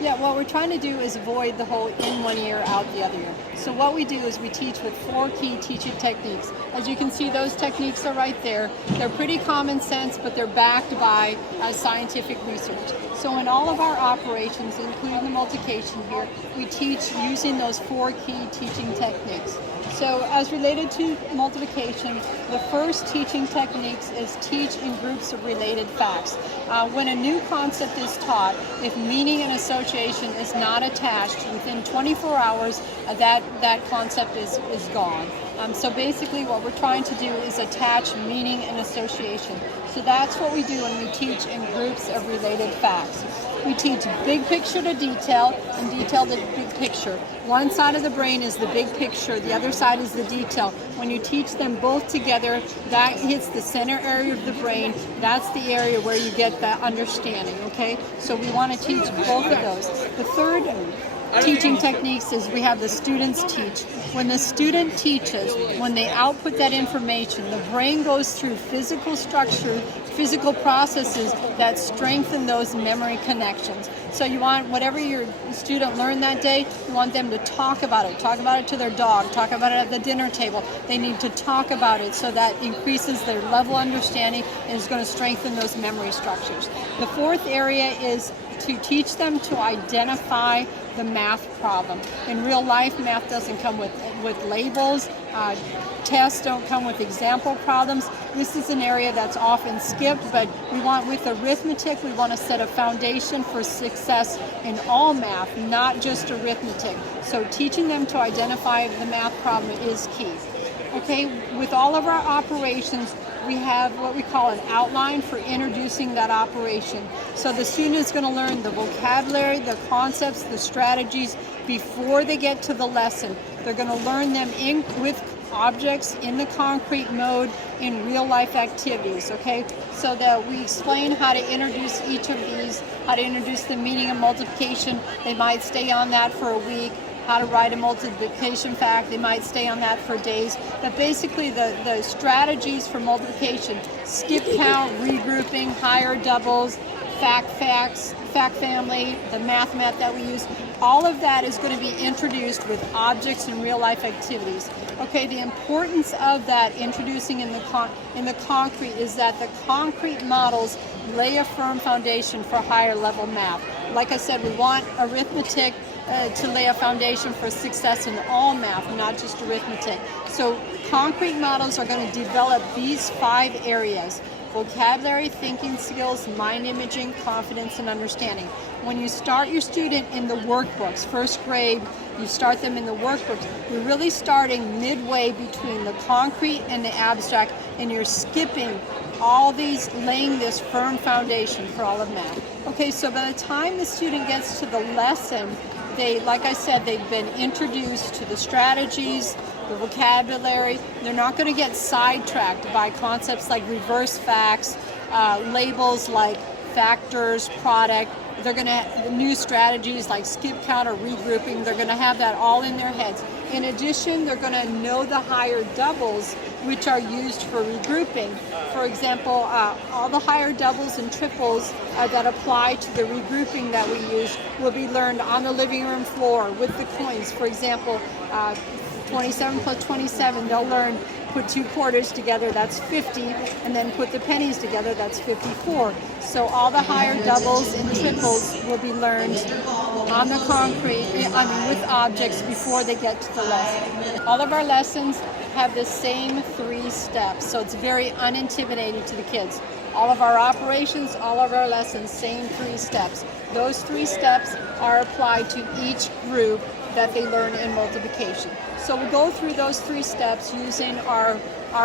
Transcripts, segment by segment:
Yeah, what we're trying to do is avoid the whole in one ear, out the other ear. So what we do is we teach with 4 key teaching techniques. As you can see, those techniques are right there. They're pretty common sense, but they're backed by scientific research. So in all of our operations, including the multiplication here, we teach using those 4 key teaching techniques. So as related to multiplication, the first teaching techniques is teach in groups of related facts. When a new concept is taught, if meaning and association is not attached, within 24 hours, that concept is gone. So basically what we're trying to do is attach meaning and association. So that's what we do when we teach in groups of related facts. We teach big picture to detail and detail to big picture. One side of the brain is the big picture, the other side is the detail. When you teach them both together, that hits the center area of the brain. That's the area where you get that understanding, okay? So we want to teach both of those. The third teaching techniques is we have the students teach. When the student teaches, when they output that information, the brain goes through physical structure, physical processes that strengthen those memory connections. So you want whatever your student learned that day, you want them to talk about it to their dog, talk about it at the dinner table. They need to talk about it so that increases their level of understanding and is going to strengthen those memory structures. The fourth area is to teach them to identify the math problem. In real life, math doesn't come with labels. Tests don't come with example problems. This is an area that's often skipped, but with arithmetic, we want to set a foundation for success in all math, not just arithmetic. So teaching them to identify the math problem is key. Okay, with all of our operations, we have what we call an outline for introducing that operation. So the student is going to learn the vocabulary, the concepts, the strategies before they get to the lesson. They're going to learn them with objects in the concrete mode in real life activities, okay? So that we explain how to introduce each of these, how to introduce the meaning of multiplication. They might stay on that for a week. How to write a multiplication fact, they might stay on that for days. But basically the strategies for multiplication, skip count, regrouping, higher doubles, facts, fact family, the math that we use, all of that is going to be introduced with objects and real life activities. Okay, the importance of that introducing in the concrete is that the concrete models lay a firm foundation for higher level math. Like I said, we want arithmetic to lay a foundation for success in all math, not just arithmetic. So concrete models are going to develop these 5 areas: vocabulary, thinking skills, mind imaging, confidence, and understanding. When you start your student in the workbooks, first grade, you start them in the workbooks, you're really starting midway between the concrete and the abstract, and you're skipping all these, laying this firm foundation for all of math. Okay, so by the time the student gets to the lesson, like I said, they've been introduced to the strategies, the vocabulary. They're not going to get sidetracked by concepts like reverse facts, labels like factors, product. They're going to have new strategies like skip count or regrouping. They're going to have that all in their heads. In addition, they're going to know the higher doubles, which are used for regrouping. For example, all the higher doubles and triples that apply to the regrouping that we use will be learned on the living room floor with the coins. For example, 27 plus 27, they'll learn put 2 quarters together, that's 50, and then put the pennies together, that's 54. So all the higher doubles and triples will be learned on the concrete, with objects before they get to the lesson. All of our lessons have the same 3 steps, so it's very unintimidating to the kids. All of our operations, all of our lessons, same 3 steps. Those 3 steps are applied to each group that they learn in multiplication. So we'll go through those 3 steps using our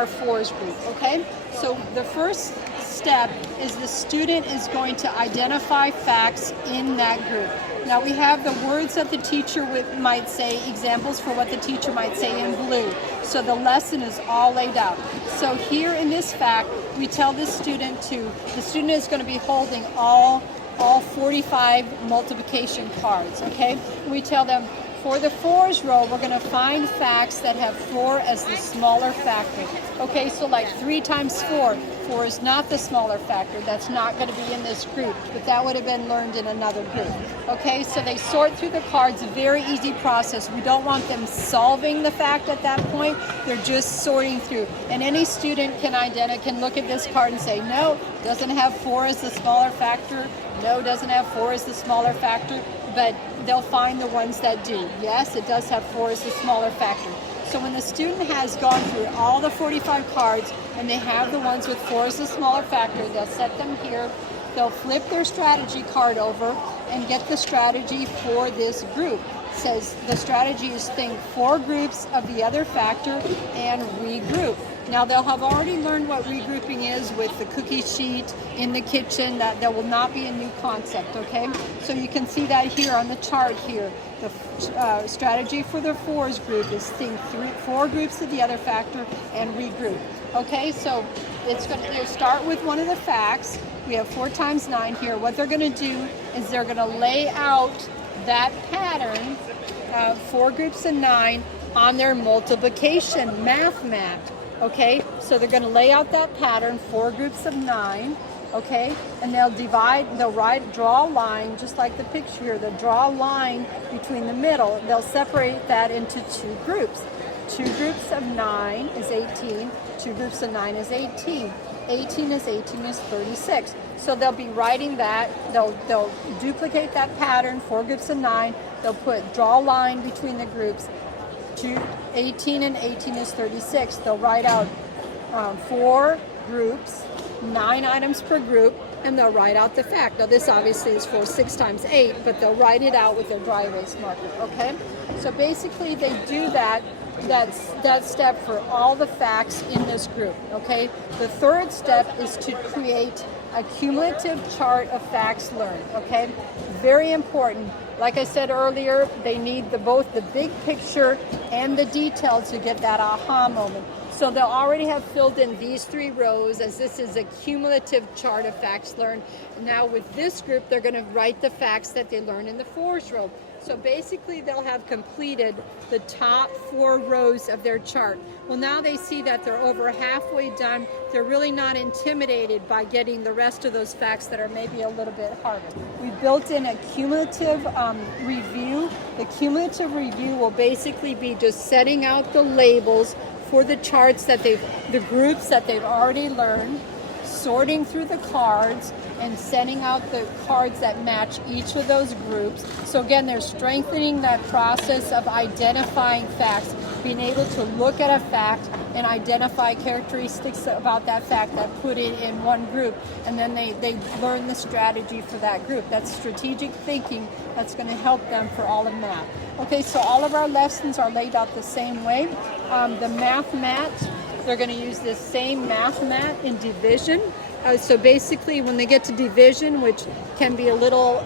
fours group, okay? So the first step is the student is going to identify facts in that group. Now we have the words that the teacher might say, examples for what the teacher might say in blue. So the lesson is all laid out. So here in this fact, we tell the student is going to be holding all 45 multiplication cards, okay? We tell them, for the fours row, we're going to find facts that have 4 as the smaller factor. Okay, so like 3 times 4, 4 is not the smaller factor. That's not going to be in this group, but that would have been learned in another group. Okay, so they sort through the cards, a very easy process. We don't want them solving the fact at that point. They're just sorting through. And any student can look at this card and say, no, doesn't have 4 as the smaller factor. No, doesn't have 4 as the smaller factor. But they'll find the ones that do. Yes, it does have 4 as the smaller factor. So when the student has gone through all the 45 cards and they have the ones with 4 as the smaller factor, they'll set them here. They'll flip their strategy card over and get the strategy for this group. It says the strategy is think 4 groups of the other factor and regroup. Now they'll have already learned what regrouping is with the cookie sheet in the kitchen. That will not be a new concept, okay? So you can see that here on the chart here. The strategy for the 4s group is think 4 groups of the other factor and regroup. Okay, so it's going to start with one of the facts. We have 4 times 9 here. What they're going to do is they're going to lay out that pattern, 4 groups of 9, on their multiplication math mat. Okay, so they're going to lay out that pattern, 4 groups of 9, okay, and they'll draw a line, just like the picture here. They'll draw a line between the middle. They'll separate that into 2 groups. 2 groups of 9 is 18, 2 groups of 9 is 18. 18 is 36. So they'll be writing that. They'll duplicate that pattern, 4 groups of 9. They'll draw a line between the groups. 18 and 18 is 36. They'll write out 4 groups, 9 items per group, and they'll write out the fact. Now this obviously is 6 times 8, but they'll write it out with their dry erase marker, okay? So basically they do that step for all the facts in this group, okay? The third step is to create a cumulative chart of facts learned, okay? Very important. Like I said earlier, they need both the big picture and the detail to get that aha moment. So they'll already have filled in these 3 rows, as this is a cumulative chart of facts learned. Now with this group, they're going to write the facts that they learned in the 4s row. So basically they'll have completed the top 4 rows of their chart. Well, now they see that they're over halfway done. They're really not intimidated by getting the rest of those facts that are maybe a little bit harder. We built in a cumulative review. The cumulative review will basically be just setting out the labels for the charts that the groups that they've already learned, sorting through the cards, and sending out the cards that match each of those groups. So again, they're strengthening that process of identifying facts, being able to look at a fact and identify characteristics about that fact that put it in one group, and then they learn the strategy for that group. That's strategic thinking that's going to help them for all of math. Okay, so all of our lessons are laid out the same way. The math mat, they're going to use this same math mat in division. So basically when they get to division, which can be a little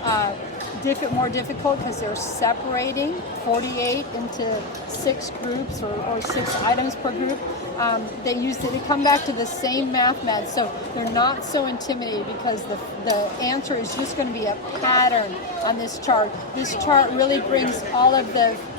more difficult because they're separating 48 into 6 groups or 6 items per group, they come back to the same math mat. So they're not so intimidated because the answer is just going to be a pattern on this chart. This chart really brings all of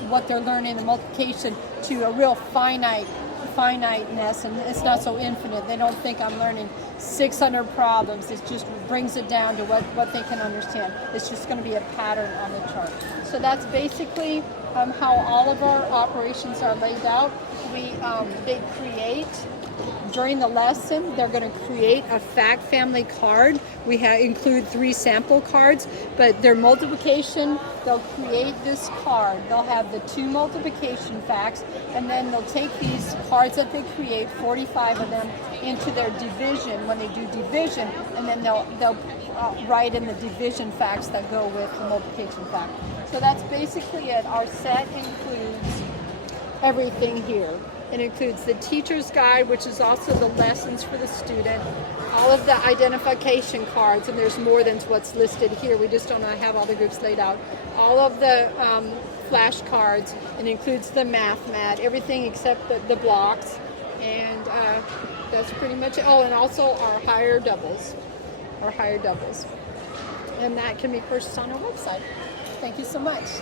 what they're learning, the multiplication, to a real finiteness, and it's not so infinite. They don't think I'm learning 600 problems. It just brings it down to what they can understand. It's just going to be a pattern on the chart. So that's basically how all of our operations are laid out. They create, during the lesson, they're going to create a fact family card. We include 3 sample cards, but their multiplication, they'll create this card. They'll have the 2 multiplication facts, and then they'll take these cards that they create, 45 of them, into their division when they do division, and then they'll write in the division facts that go with the multiplication fact. So that's basically it. Our set includes everything here. It includes the teacher's guide, which is also the lessons for the student, all of the identification cards, and there's more than what's listed here. We just don't have all the groups laid out. All of the flashcards. It includes the math mat, everything except the blocks, and that's pretty much it. Oh, and also our higher doubles. And that can be purchased on our website. Thank you so much.